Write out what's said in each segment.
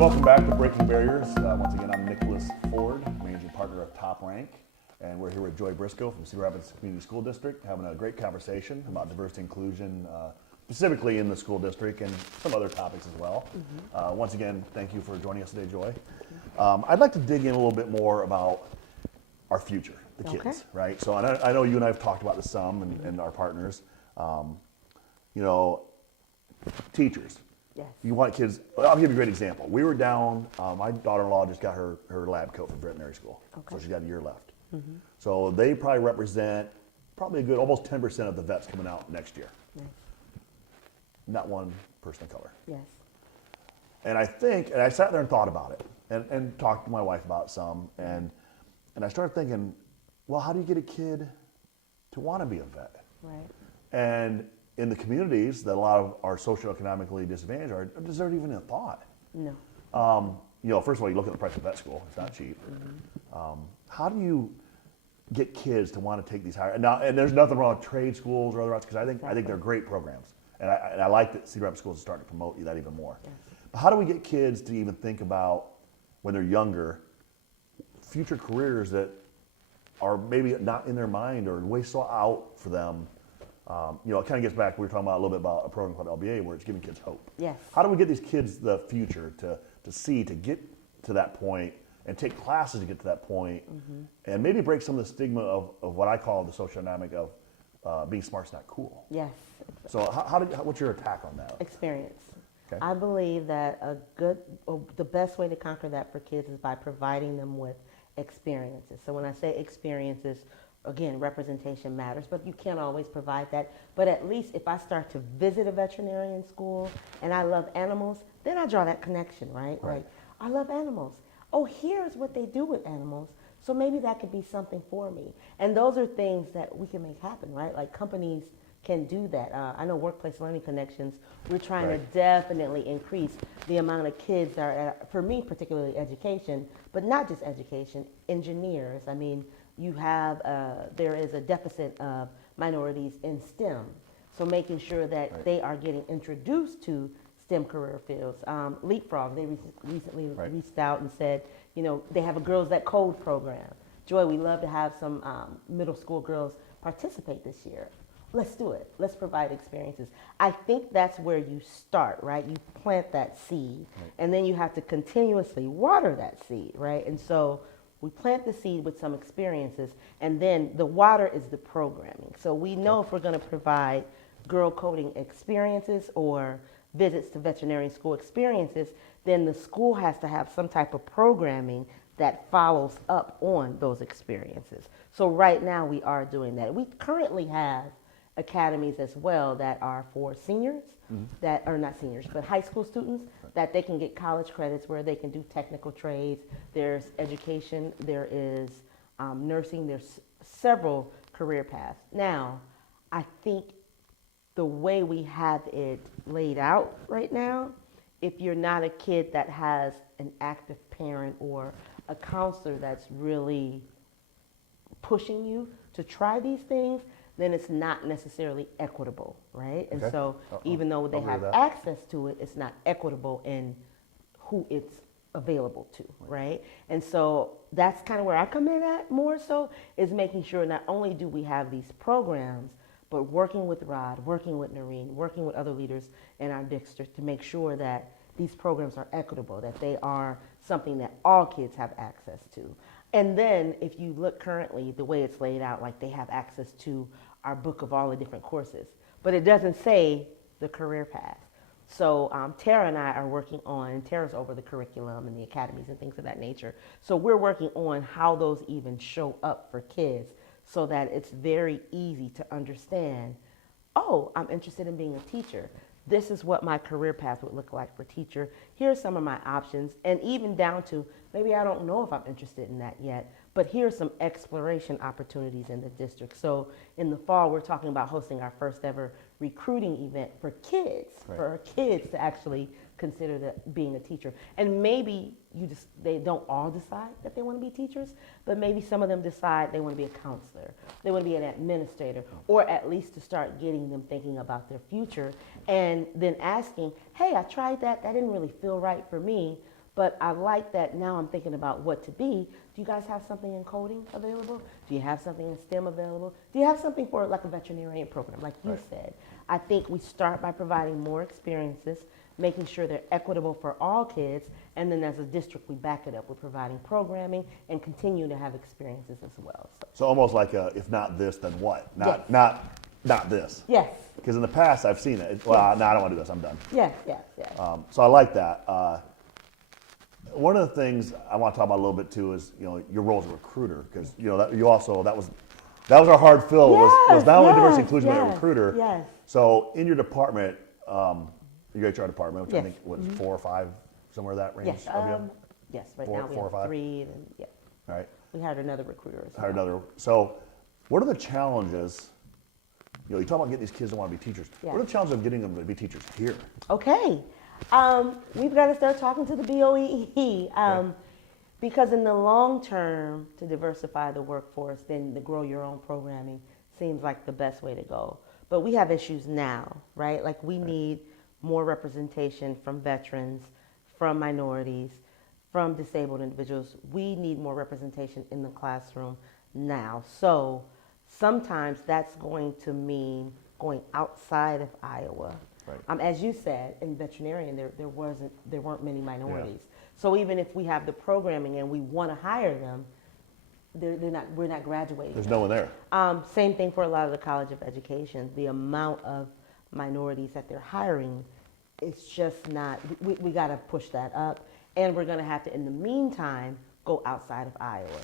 Welcome back to Breaking Barriers. Once again, I'm Nicholas Ford, managing partner of Top Rank, and we're here with Joy Briscoe from Cedar Rapids Community School District, having a great conversation about diversity and inclusion, specifically in the school district, and some other topics as well. Once again, thank you for joining us today, Joy. I'd like to dig in a little bit more about our future, the kids, right? So I know you and I have talked about this some, and our partners. Teachers. Yes. You want kids, I'll give you a great example. We were down, my daughter-in-law just got her lab coat from veterinary school. So she's got a year left. So they probably represent probably a good, almost 10% of the vets coming out next year. Nice. Not one person of color. Yes. And I sat there and thought about it and talked to my wife about some, and I started thinking, well, how do you get a kid to want to be a vet? Right. And in the communities that a lot of our socioeconomically disadvantaged are, is there even a thought? No. First of all, you look at the price of vet school; it's not cheap. How do you get kids to want to take these higher? Now, and there's nothing wrong with trade schools or other routes, because I think they're great programs, and I like that Cedar Rapids Schools is starting to promote that even more. Yes. But how do we get kids to even think about, when they're younger, future careers that are maybe not in their mind or way so out for them? It kind of gets back, we were talking about a little bit about a program called LBA, where it's giving kids hope. Yes. How do we get these kids the future to get to that point, and take classes to get to that point, and maybe break some of the stigma of what I call the social dynamic of being smart's not cool? Yes. So what's your attack on that? Experience. Okay. I believe that the best way to conquer that for kids is by providing them with experiences. So when I say experiences, again, representation matters, but you can't always provide that. But at least if I start to visit a veterinarian school and I love animals, then I draw that connection, right? Like, I love animals. Oh, here's what they do with animals. So maybe that could be something for me. And those are things that we can make happen, right? Like, companies can do that. I know Workplace Learning Connections, we're trying to definitely increase the amount of kids that are at, for me, particularly education, but not just education, engineers. I mean, you have, there is a deficit of minorities in STEM. So making sure that they are getting introduced to STEM career fields. Leapfrog, they recently reached out and said, they have a Girls That Code program. Joy, we love to have some middle school girls participate this year. Let's do it. Let's provide experiences. I think that's where you start, right? You plant that seed, and then you have to continuously water that seed, right? And so we plant the seed with some experiences, and then the water is the programming. So we know if we're going to provide girl coding experiences or visits to veterinary school experiences, then the school has to have some type of programming that follows up on those experiences. So right now we are doing that. We currently have academies as well that are for seniors, that are not seniors, but high school students, that they can get college credits where they can do technical trades. There's education, there is nursing, there's several career paths. Now, I think the way we have it laid out right now, if you're not a kid that has an active parent or a counselor that's really pushing you to try these things, then it's not necessarily equitable, right? And so even though they have access to it, it's not equitable in who it's available to, right? And so that's kind of where I come in at more so, is making sure not only do we have these programs, but working with Rod, working with Noreen, working with other leaders in our district to make sure that these programs are equitable, that they are something that all kids have access to. And then if you look currently, the way it's laid out, like they have access to our book of all the different courses, but it doesn't say the career path. So Tara and I are working on, and Tara's over the curriculum and the academies and things of that nature. So we're working on how those even show up for kids so that it's very easy to understand, oh, I'm interested in being a teacher. This is what my career path would look like for teacher. Here's some of my options, and even down to maybe I don't know if I'm interested in that yet, but here's some exploration opportunities in the district. So in the fall, we're talking about hosting our first ever recruiting event for kids, for kids to actually consider being a teacher. And maybe they don't all decide that they want to be teachers, but maybe some of them decide they want to be a counselor, they want to be an administrator, or at least to start getting them thinking about their future, and then asking, hey, I tried that didn't really feel right for me, But I like that now I'm thinking about what to be. Do you guys have something in coding available? Do you have something in STEM available? Do you have something for like a veterinarian program, like you said? I think we start by providing more experiences, making sure they're equitable for all kids, and then as a district we back it up with providing programming and continue to have experiences as well. So almost like a, if not this, then what? Yes. Not this. Yes. Because in the past I've seen it. Well, no, I don't want to do this. I'm done. Yes, yes, yes. So I like that. One of the things I want to talk about a little bit too is, you know, your role as a recruiter, because you know that was our hard fill, was not only diversity inclusion but a recruiter. Yes. So in your department, your HR department, which I Yes. think was 4 or 5, somewhere that range. Yes. of you? Yes. Right Four- now we four or have five? 3, and yeah, All right. we hired another recruiter. As well. Hired another. So, what are the challenges? You know, you talk about getting these kids to want to be teachers. Yeah. What are the challenges of getting them to be teachers here? Okay. We've got to start talking to the BOEE because in the long term, to diversify the workforce, then to grow your own programming seems like the best way to go. But we have issues now, right? Like we need more representation from veterans, from minorities, from disabled individuals. We need more representation in the classroom now. So sometimes that's going to mean going outside of Iowa. Right. As you said, in veterinarian, there weren't many minorities. So even if we have the programming and we want to hire them, we're not graduating. There's no one there. Same thing for a lot of the College of Education. The amount of minorities that they're hiring, it's just not. We got to push that up, and we're going to have to, in the meantime, go outside of Iowa.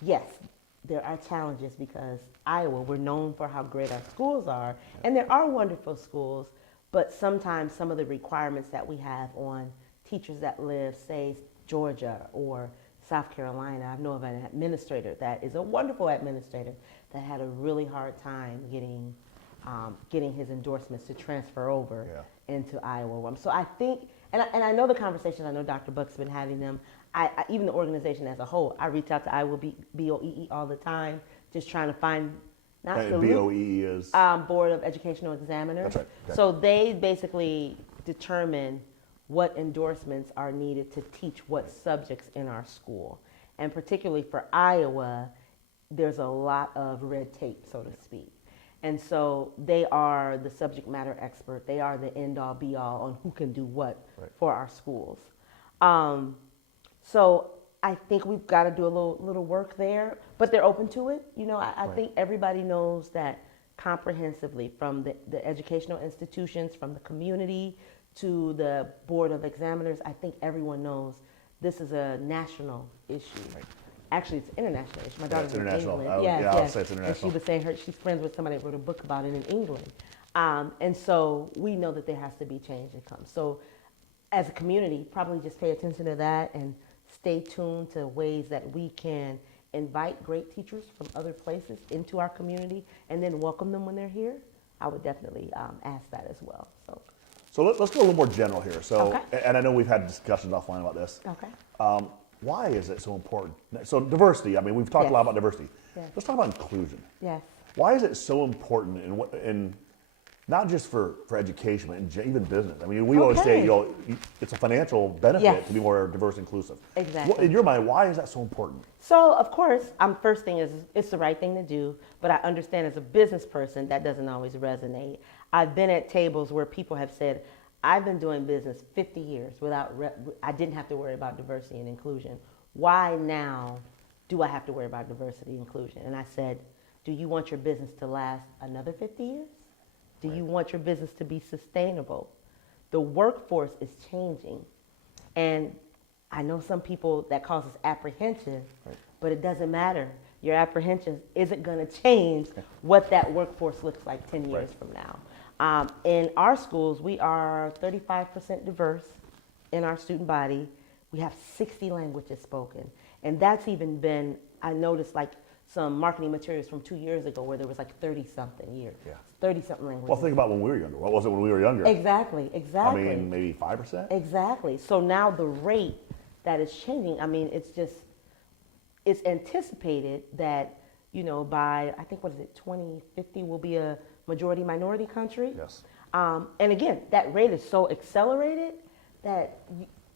Yes, there are challenges because Iowa, we're known for how great our schools are, and there are wonderful schools. But sometimes some of the requirements that we have on teachers that live, say, Georgia or South Carolina, I know of an administrator that is a wonderful administrator that had a really hard time getting his endorsements to transfer over into Iowa. So I think, and I know the conversations, I know Dr. Buck's been having them, even the organization as a whole, I reach out to Iowa BOEE all the time, just trying to find, not And BOE is? Board of Educational Examiners. That's right. Okay. So they basically determine what endorsements are needed to teach what subjects in our school. And particularly for Iowa, there's a lot of red tape, so to speak. And so they are the subject matter expert. They are the end-all, be-all on who can do what for our schools. So I think we've got to do a little work there, but they're open to it. You know, I think everybody knows that comprehensively, from the educational institutions, from the community to the Board of Examiners, I think everyone knows this is a national issue. Actually, it's an international issue. My daughter's in England. I'll say it's international. And she was saying she's friends with somebody that wrote a book about it in England. And so we know that there has to be change that comes. So as a community, probably just pay attention to that and stay tuned to ways that we can invite great teachers from other places into our community and then welcome them when they're here. I would definitely ask that as well. So let's go a little more general here. So, Okay. and I know we've had discussions offline about this. Okay. Why is it so important? So diversity, I mean, we've talked a lot about diversity. Yes. Let's talk about inclusion. Yes. Why is it so important in not just for education, but even business? I mean, we always say, you know, it's a financial benefit to be more diverse and inclusive. Exactly. In your mind, why is that so important? So, of course, first thing is it's the right thing to do, but I understand as a business person that doesn't always resonate. I've been at tables where people have said, I've been doing business 50 years I didn't have to worry about diversity and inclusion. Why now do I have to worry about diversity and inclusion? And I said, do you want your business to last another 50 years? Do you want your business to be sustainable? The workforce is changing. And I know some people that causes apprehension, but it doesn't matter. Your apprehension isn't going to change what that workforce looks like 10 years from now. In our schools, we are 35% diverse in our student body. We have 60 languages spoken. And that's even been, I noticed like some marketing materials from 2 years ago where there was like 30-something years. 30-something languages. Well, think about when we were younger. What was it when we were younger? Exactly. I mean, maybe 5%? Exactly. So now the rate that is changing, I mean, it's anticipated that, you know, by, I think, 2050 we'll be a majority minority country. Yes. And again, that rate is so accelerated that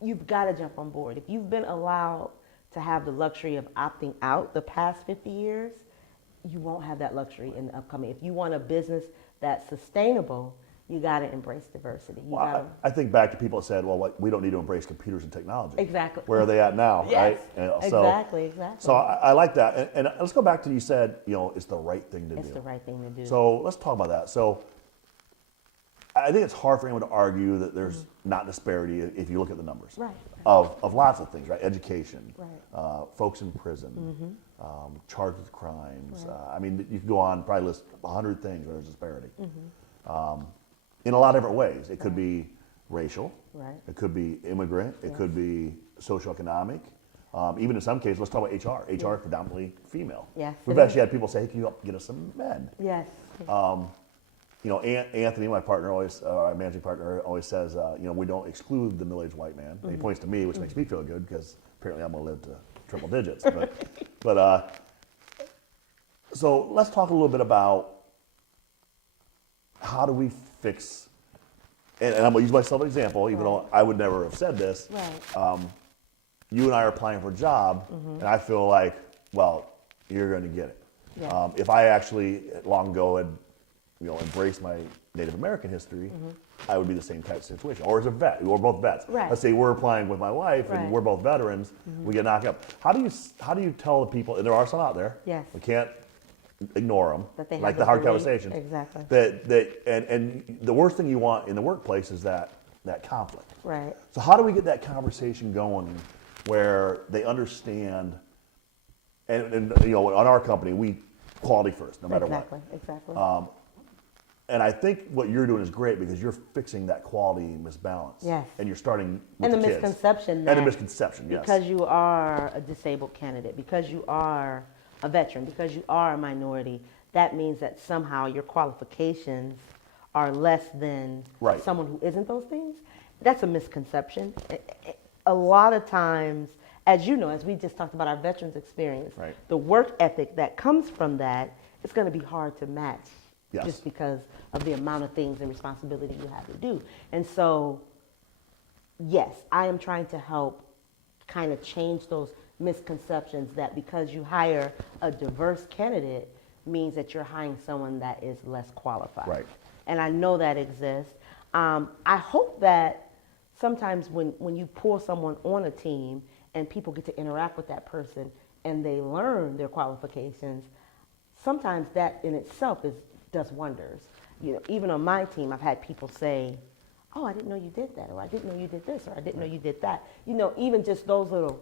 you've got to jump on board. If you've been allowed to have the luxury of opting out the past 50 years, you won't have that luxury in the upcoming. If you want a business that's sustainable, you got to embrace diversity. I think back to people that said, well, we don't need to embrace computers and technology. Exactly. Where are they at now, Yes, right? exactly. So I like that. And let's go back to you said, it's the right thing to do. It's the right thing to do. So let's talk about that. So I think it's hard for anyone to argue that there's not disparity if you look at the numbers. Right. Of lots of things, right? Education, Right. folks in prison, charged with crimes. I mean, you could go on, probably list 100 things where there's disparity. In a lot of different ways. It could be racial. Right. It could be immigrant. It could be socioeconomic. Even in some cases, let's talk about HR. HR is predominantly female. Yes. We've actually had people say, hey, can you help get us some men? Yes. Anthony, my partner, our managing partner, always says, we don't exclude the middle-aged white man. And he points to me, which makes me feel good because apparently I'm going to live to triple digits. So let's talk a little bit about how do we fix, and I'm going to use myself as an example, even though I would never have said this. Right. You and I are applying for a job, and I feel like, well, you're going to get it. Yeah. If I actually long ago had embraced my Native American history, I would be the same type of situation. Or as a vet, we're both vets. Right. Let's say we're applying with my wife, and Right. we're both veterans. We get knocked up. How do you tell the people? And there are some out there. Yes. We can't ignore them. That they have like the the hard belief. conversations. Exactly. And the worst thing you want in the workplace is that conflict. Right. So how do we get that conversation going where they understand? And on our company, we quality first, no matter what. Exactly. And I think what you're doing is great because you're fixing that quality misbalance. Yes. And you're starting with And the kids. misconception. And the misconception, yes. Because you are a disabled candidate, because you are a veteran, because you are a minority, that means that somehow your qualifications are less than Right. someone who isn't those things. That's a misconception. A lot of times, as you know, as we just talked about our veterans experience, Right. the work ethic that comes from that is going to be hard to match. Yes. Just because of the amount of things and responsibility you have to do. And so, yes, I am trying to help kind of change those misconceptions that because you hire a diverse candidate means that you're hiring someone that is less qualified. Right. And I know that exists. I hope that sometimes when you pull someone on a team and people get to interact with that person and they learn their qualifications, sometimes that in itself does wonders. Even on my team, I've had people say, "Oh, I didn't know you did that," or "I didn't know you did this," or "I didn't know you did that." Even just those little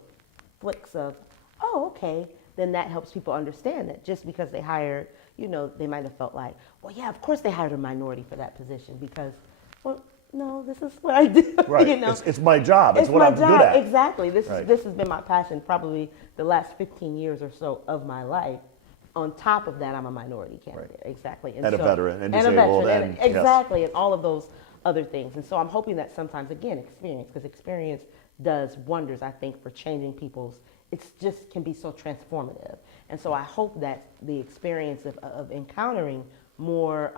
flicks of, "Oh, okay," then that helps people understand that just because they hired, they might have felt like, "Well, yeah, of course they hired a minority for that position because, well, no, this is what I do." Right. It's my job. It's what my I'm job. good at. Exactly. This Right. has been my passion probably the last 15 years or so of my life. On top of that, I'm a minority candidate. Right. Exactly. And a veteran, and a disabled, veteran, and- exactly, and all of those other things. And so I'm hoping that sometimes, again, because experience does wonders, I think, for changing people's, it's just can be so transformative. And so I hope that the experience of encountering more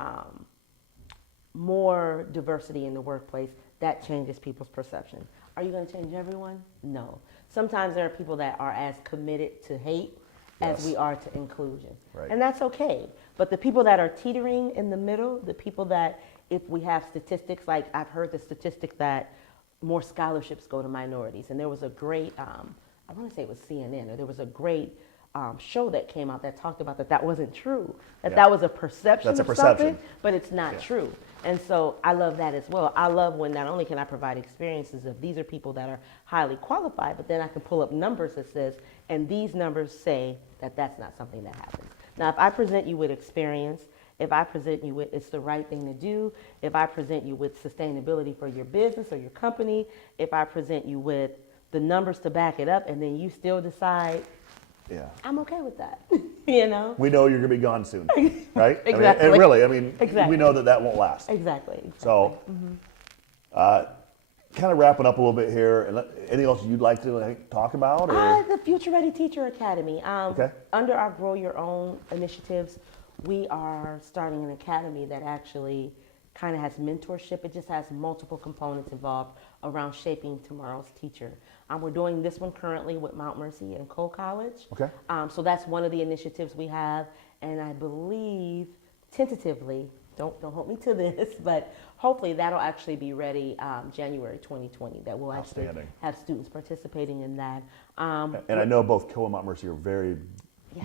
diversity in the workplace, that changes people's perception. Are you going to change everyone? No. Sometimes there are people that are as committed to hate as Yes. we are to inclusion. Right. And that's okay. But the people that are teetering in the middle, the people that, if we have statistics, like I've heard the statistic that more scholarships go to minorities. And there was a great, I want to say it was CNN, or there was a great show that came out that talked about that wasn't true, that was a perception That's a of perception. something, but it's not true. And so I love that as well. I love when not only can I provide experiences of these are people that are highly qualified, but then I can pull up numbers that says, and these numbers say that that's not something that happens. Now, if I present you with experience, if I present you with it's the right thing to do, if I present you with sustainability for your business or your company, if I present you with the numbers to back it up, and then you still decide, Yeah. I'm okay with that, We know you're going to be gone soon, right? Exactly. And we know that won't last. Exactly. So, kind of wrapping up a little bit here, and anything else you'd like to talk about? Or? The Future Ready Teacher Academy. Okay. Under our Grow Your Own initiatives, we are starting an academy that actually kind of has mentorship. It just has multiple components involved around shaping tomorrow's teacher. We're doing this one currently with Mount Mercy and Cole College. Okay. So that's one of the initiatives we have, and I believe tentatively, don't hold me to this, but hopefully that'll actually be ready January 2020. That will actually have students participating in that. And I know both Cole and Mount Mercy are very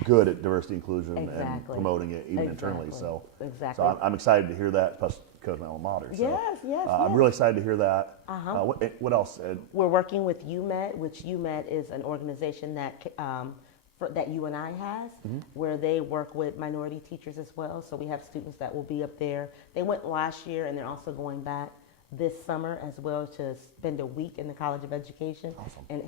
good at diversity inclusion and promoting it even internally. So, so I'm excited to hear that. Plus, coach my alma mater. So, I'm really excited to hear that. What else? We're working with UMET, which UMET is an organization that that UNI has, where they work with minority teachers as well. So we have students that will be up there. They went last year, and they're also going back this summer as well to spend a week in the College of Education. Awesome. And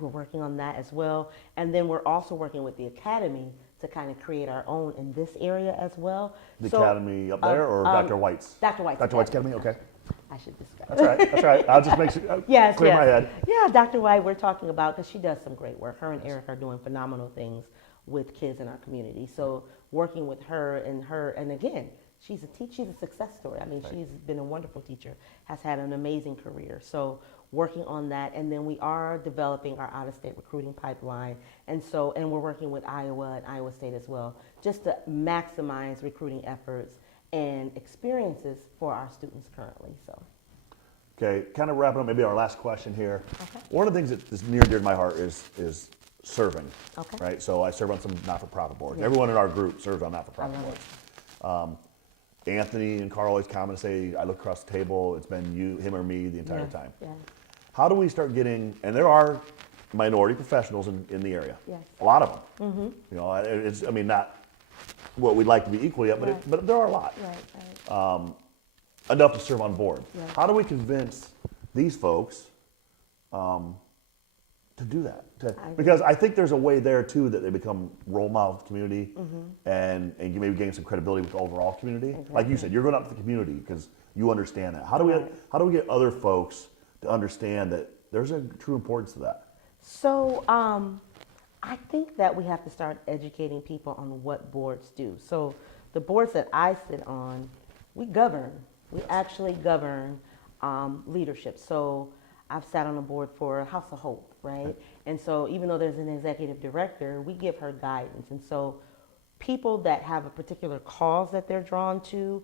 we're working on that as well. And then we're also working with the Academy to kind of create our own in this area as well. The Academy up there, or Dr. White's? Dr. White's. Dr. White's Academy, okay. I should describe. That's right. That's right. I'll just make sure. Clear my head. Yeah, Dr. White, we're talking about, because she does some great work. Her and Eric are doing phenomenal things with kids in our community. So working with her, and again, she's a success story. I mean, she's been a wonderful teacher, has had an amazing career. So working on that, and then we are developing our out-of-state recruiting pipeline, and we're working with Iowa and Iowa State as well, just to maximize recruiting efforts and experiences for our students currently. So, okay, kind of wrapping up, maybe our last question here. Okay. One of the things that is near and dear to my heart is serving. Okay. Right. So I serve on some not-for-profit boards. Yeah. Everyone in our group serves on not-for-profit boards. Anthony and Carl always comment and say, "I look across the table. It's been you, him, or me the entire time." Yeah. How do we start getting? And there are minority professionals in the area. Yes. A lot of them. Mm-hmm. You know, it's not what we'd like to be equally at, but there are a lot. Right. Enough to serve on board. Yeah. How do we convince these folks to do that? Because I think there's a way there too that they become role models of the community, and you maybe gain some credibility with the overall community. Exactly. Like you said, you're going out to the community because you understand that. How do we get other folks to understand that there's a true importance to that? So I think that we have to start educating people on what boards do. So the boards that I sit on, we govern. We actually govern leadership. So I've sat on a board for House of Hope, right? And so even though there's an executive director, we give her guidance. And so people that have a particular cause that they're drawn to,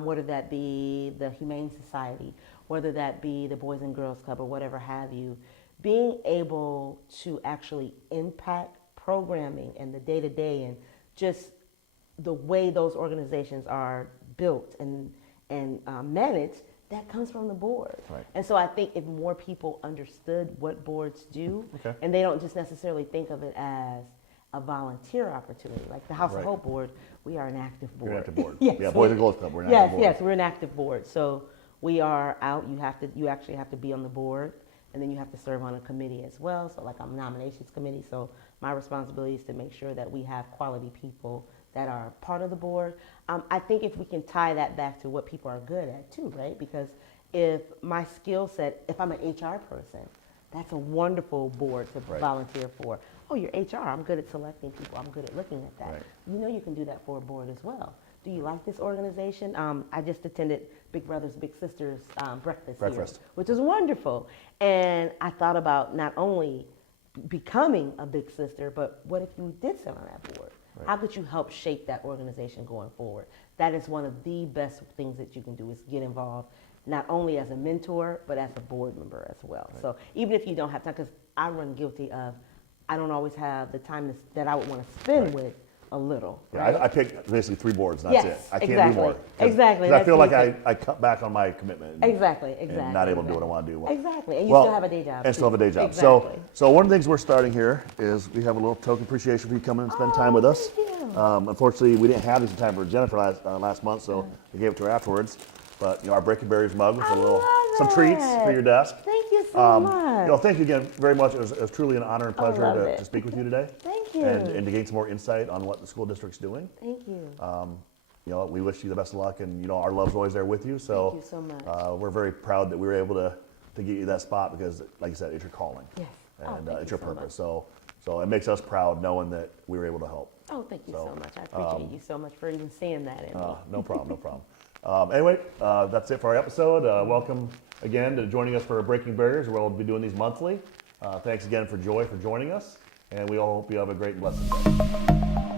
whether that be the Humane Society, whether that be the Boys and Girls Club or whatever have you, being able to actually impact programming and the day-to-day and just the way those organizations are built and managed, that comes from the board. Right. And so I think if more people understood what boards do, and they don't just necessarily think of it as a volunteer opportunity, like the House of Hope board, we are an active board. You're an active board. Yes, yeah, Boys and Girls Club, we're an active board. Yes, we're an active board. So we are out. You actually have to be on the board. And then you have to serve on a committee as well. So like I'm a nominations committee. So my responsibility is to make sure that we have quality people that are part of the board. I think if we can tie that back to what people are good at too, right? Because if my skill set, if I'm an HR person, that's a wonderful board to volunteer for. Oh, you're HR, I'm good at selecting people. I'm good at looking at that. Right. You know you can do that for a board as well. Do you like this organization? I just attended Big Brothers Big Sisters breakfast here, which was wonderful. And I thought about not only becoming a big sister, but what if you did sit on that board? Right. How could you help shape that organization going forward? That is one of the best things that you can do, is get involved, not only as a mentor, but as a board member as well. Right. So even if you don't have time, because I run guilty of, I don't always have the time that I would want to spend with a little. Yeah, right? I picked basically 3 boards, and that's it. I can't do more. Exactly. I feel like I cut back on my commitment. Exactly. And not able to do what I want to do. Exactly. And you still have a day job. And still have a day job. Exactly. So one of the things we're starting here is we have a little token appreciation for you coming and spend time with us. Unfortunately, we didn't have this in time for Jennifer last month, so we gave it to her afterwards. But our Breaking Berries mug with some treats for your desk. Thank you so much. Thank you again very much. It was truly an honor and pleasure to speak with you today. Thank you. And to gain some more insight on what the school district's doing. Thank you. We wish you the best of luck, and our love's always there with you. So thank you so much. We're very proud that we were able to get you that spot because, like you said, it's your calling. Yes. And it's your purpose. So it makes us proud knowing that we were able to help. Oh, thank you so much. I appreciate you so much for even seeing that in me. No problem, no problem. Anyway, that's it for our episode. Welcome again to joining us for Breaking Barriers, where we'll be doing these monthly. Thanks again for Joy for joining us, and we all hope you have a great and blessed day.